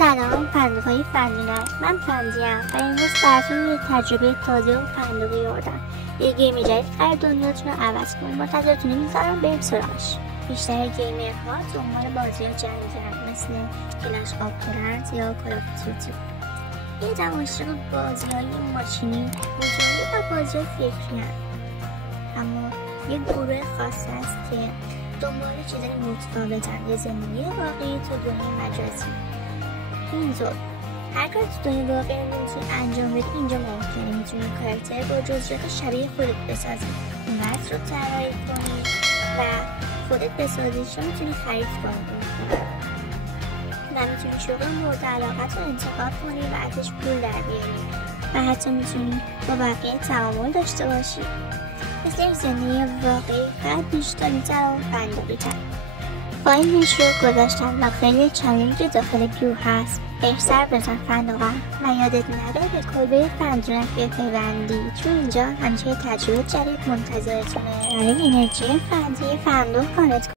سلام فندقای فندونه، من فندیم و امروز براتون یه تجربه تازه و فندقی آوردم. یه گیم جدید قرار دنیاتون رو عوض کنه. منتظرتون میذارم بریم سراغش. بیشتر گیمرها دنبال بازی‌های جنگی مثل کلش آف کلنس یا کال آف دیوتی. یه دم عاشق بازی‌های ماشینی، هجومی و بازی‌های فکری هست. اما یه گروه خاص هست که دنبال چیزای متفاوتن، یه زندگی واقعی تو دنیای مجازی. اینطور هر کار تو دنیای واقعی رو میتونی انجام بدی اینجا ممکنه. میتونی کاراکتر با جزئیات شبیه خودت بسازی، متن رو طراحی کنی و خودت بسازیش رو میتونی خرید کنی و میتونی شغل مورد علاقت رو انتخاب کنی و ازش پول در بیاری و حتی میتونی با بقیه تعامل داشته باشی. مثل یک زندگی واقعی، فقط دیجیتالی‌تر و فندقی‌تر. فایلش رو گذاشتم و خیلی چالنج داخل گروه هست. بهش سر بزن فندقا و یادت نره به کلبه فندونه بپیوندی، چون اینجا همیشه تجربه جدید منتظرتونه. برای انرژی فندی فندق کانت